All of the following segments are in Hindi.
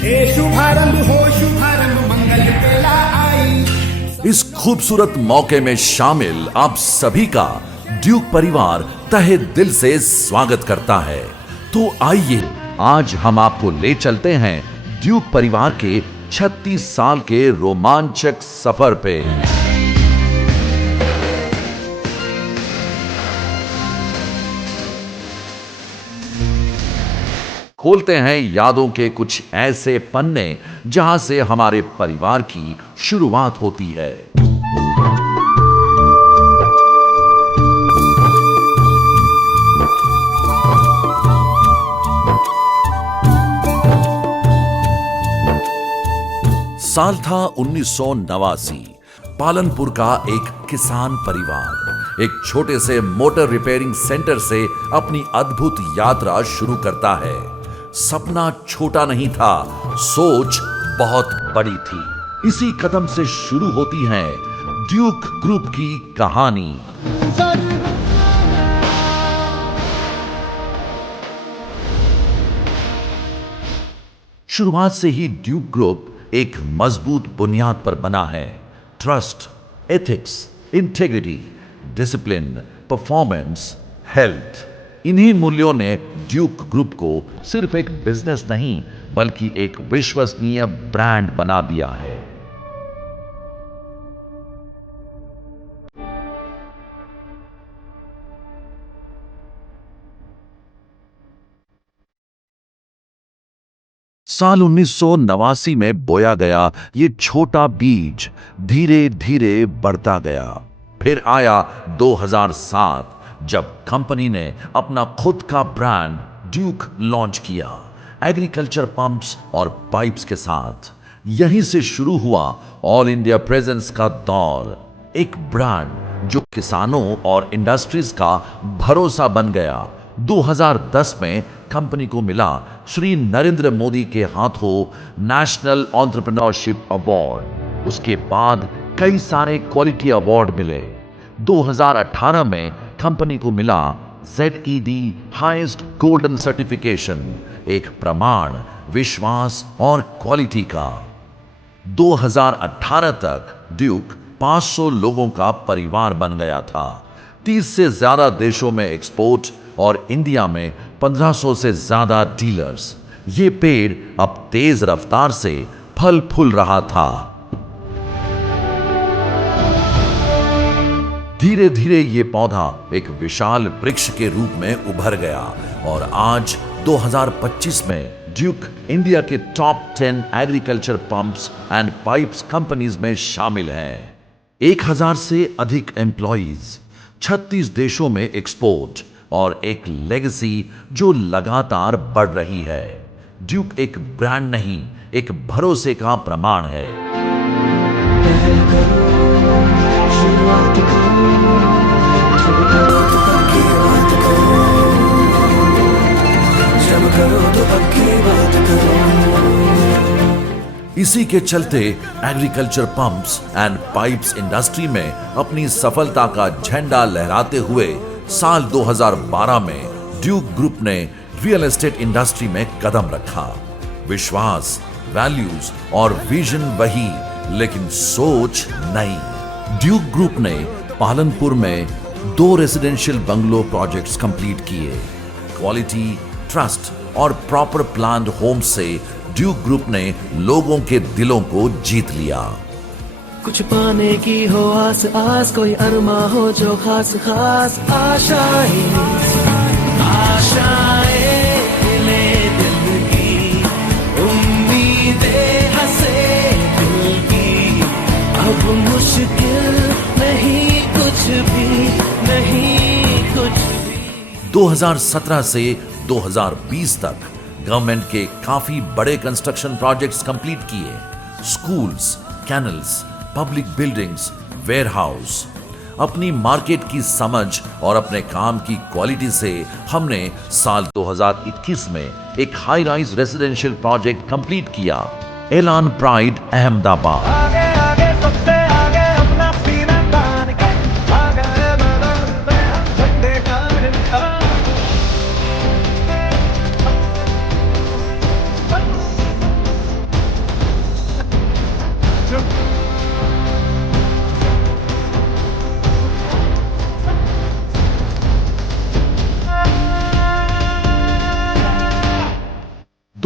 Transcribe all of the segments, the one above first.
हे शुभारंभ हो शुभारंभ मंगल बेला आई। इस खूबसूरत मौके में शामिल आप सभी का ड्यूक परिवार तहे दिल से स्वागत करता है। तो आइए आज हम आपको ले चलते हैं ड्यूक परिवार के 36 साल के रोमांचक सफर पे। खोलते हैं यादों के कुछ ऐसे पन्ने जहां से हमारे परिवार की शुरुआत होती है। साल था 1989। पालनपुर का एक किसान परिवार एक छोटे से मोटर रिपेयरिंग सेंटर से अपनी अद्भुत यात्रा शुरू करता है। सपना छोटा नहीं था, सोच बहुत बड़ी थी। इसी कदम से शुरू होती है ड्यूक ग्रुप की कहानी। शुरुआत से ही ड्यूक ग्रुप एक मजबूत बुनियाद पर बना है। Trust, ethics, integrity, discipline, performance, health, इन्हीं मूल्यों ने ड्यूक ग्रुप को सिर्फ एक बिजनेस नहीं बल्कि एक विश्वसनीय ब्रांड बना दिया है। साल 1989 में बोया गया ये छोटा बीज धीरे धीरे बढ़ता गया। फिर आया 2007 जब कंपनी ने अपना खुद का ब्रांड ड्यूक लॉन्च किया, एग्रीकल्चर पंप्स और पाइप्स के साथ। यहीं से शुरू हुआ ऑल इंडिया प्रेजेंस का दौर। एक ब्रांड जो किसानों और इंडस्ट्रीज का भरोसा बन गया। 2010 में कंपनी को मिला श्री नरेंद्र मोदी के हाथों नेशनल एंटरप्रेन्योरशिप अवार्ड। उसके बाद कई सारे क्वालिटी अवार्ड मिले। 2018 में कंपनी को मिला ZED हाईएस्ट गोल्डन सर्टिफिकेशन, एक प्रमाण विश्वास और क्वालिटी का। 2018 तक ड्यूक 500 लोगों का परिवार बन गया था। 30 से ज्यादा देशों में एक्सपोर्ट और इंडिया में 1500 से ज्यादा डीलर्स। ये पेड़ अब तेज रफ्तार से फल फूल रहा था। धीरे धीरे ये पौधा एक विशाल वृक्ष के रूप में उभर गया और आज 2025 में ड्यूक इंडिया के top 10 agriculture pumps and pipes companies में शामिल है। 1000 से अधिक एम्प्लॉइज, 36 देशों में एक्सपोर्ट और एक लेगेसी जो लगातार बढ़ रही है। ड्यूक एक ब्रांड नहीं, एक भरोसे का प्रमाण है। इसी के चलते agriculture pumps and pipes industry में अपनी सफलता का झंडा लहराते हुए साल 2012 में ड्यूक ग्रुप ने रियल एस्टेट इंडस्ट्री में कदम रखा। विश्वास, वैल्यूज और विजन वही, लेकिन सोच नई। ड्यूक ग्रुप ने पालनपुर में 2 रेजिडेंशियल बंगलो प्रोजेक्ट्स कंप्लीट किए। क्वालिटी, ट्रस्ट और प्रॉपर प्लान्ड होम से ड्यूक ग्रुप ने लोगों के दिलों को जीत लिया। कुछ पाने की हो आस आस, कोई अरमा हो जो खास खास आशाएं ले दिल की, उम्मीदें हंसे दिल की। अब मुश्किल नहीं कुछ भी, नहीं कुछ भी। 2017 से 2020 तक गवर्नमेंट के काफी बड़े कंस्ट्रक्शन प्रोजेक्ट्स कंप्लीट किए। Schools, canals, public buildings, warehouse. अपनी मार्केट की समझ और अपने काम की क्वालिटी से हमने साल 2021 में एक high rise residential project complete किया, एलान प्राइड अहमदाबाद।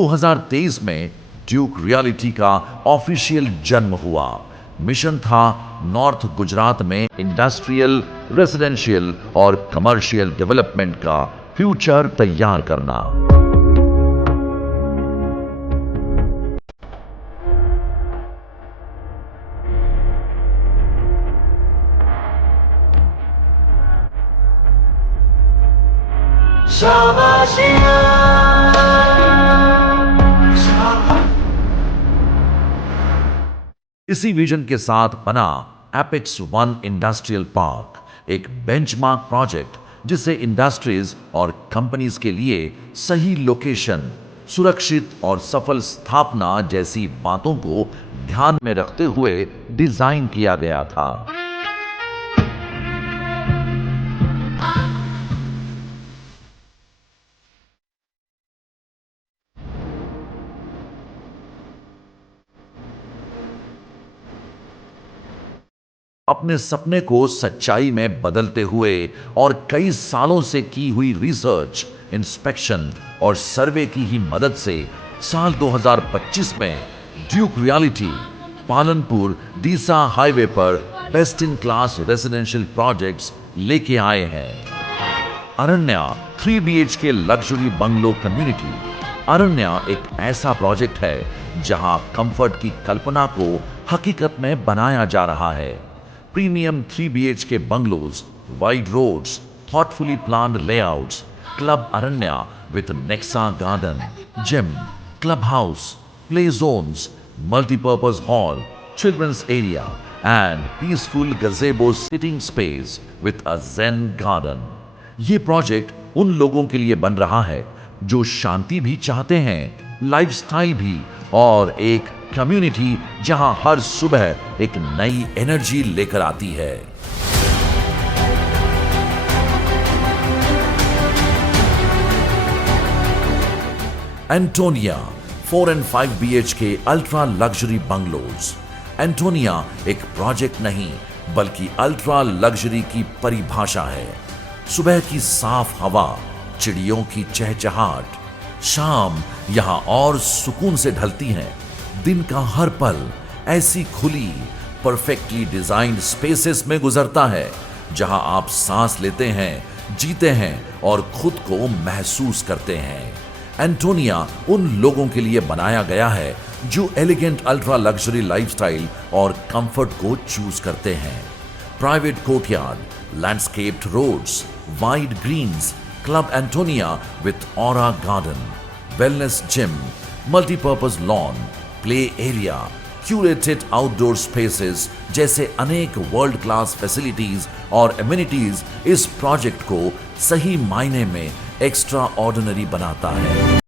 2023 में ड्यूक रियल्टी का ऑफिशियल जन्म हुआ। मिशन था नॉर्थ गुजरात में इंडस्ट्रियल, रेजिडेंशियल और कमर्शियल डेवलपमेंट का फ्यूचर तैयार करना। इसी विजन के साथ बना एपेक्स वन इंडस्ट्रियल पार्क, एक बेंचमार्क प्रोजेक्ट जिसे इंडस्ट्रीज और कंपनीज के लिए सही लोकेशन, सुरक्षित और सफल स्थापना जैसी बातों को ध्यान में रखते हुए डिजाइन किया गया था। अपने सपने को सच्चाई में बदलते हुए और कई सालों से की हुई रिसर्च, इंस्पेक्शन और सर्वे की ही मदद से साल 2025 में ड्यूक रियल्टी पालनपुर डीसा हाईवे पर best in class residential projects लेके आए हैं। अरण्या 3 BHK लग्जरी बंगलो कम्युनिटी। अरण्या एक ऐसा प्रोजेक्ट है जहां कंफर्ट की कल्पना को हकीकत में बनाया जा रहा है। Premium 3 BHK bungalows, wide roads, thoughtfully planned layouts, Club Aranya with Nexa garden, gym, clubhouse, play zones, multi-purpose hall, children's area, and peaceful gazebo sitting space with a zen garden. ये प्रोजेक्ट उन लोगों के लिए बन रहा है जो शांति भी चाहते हैं, लाइफस्टाइल भी, और एक कम्युनिटी जहां हर सुबह एक नई एनर्जी लेकर आती है। Antonia 4 and 5 BHK ultra luxury bungalows. Antonia एक प्रोजेक्ट नहीं बल्कि अल्ट्रा लग्जरी की परिभाषा है। सुबह की साफ हवा, चिड़ियों की चहचहाट, शाम यहां और सुकून से ढलती है। दिन का हर पल ऐसी खुली, परफेक्टली डिजाइंड स्पेसेस में गुजरता है जहां आप सांस लेते हैं, जीते हैं और खुद को महसूस करते हैं। एंटोनिया उन लोगों के लिए बनाया गया है जो एलिगेंट अल्ट्रा लग्जरी लाइफस्टाइल और कंफर्ट को चूज करते हैं। Private courtyard, landscaped roads, wide greens, club Antonia with aura garden, wellness gym, multipurpose lawn, play area, curated outdoor spaces जैसे अनेक वर्ल्ड क्लास फैसिलिटीज और एमिनिटीज इस प्रोजेक्ट को सही मायने में एक्स्ट्रा ऑर्डिनरी बनाता है।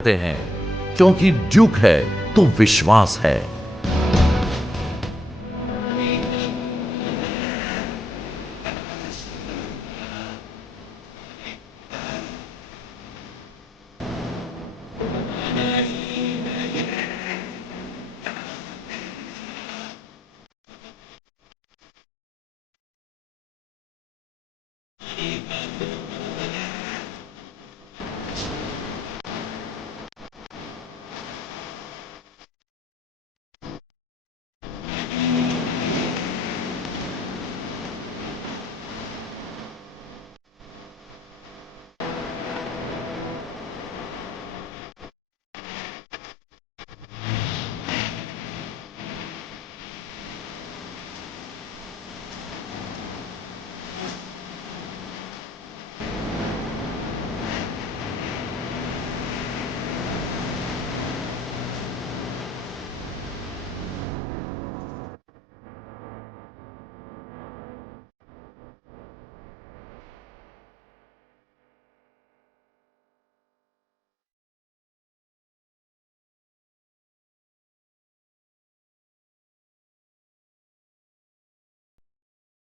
हैं क्योंकि ड्यूक है तो विश्वास है।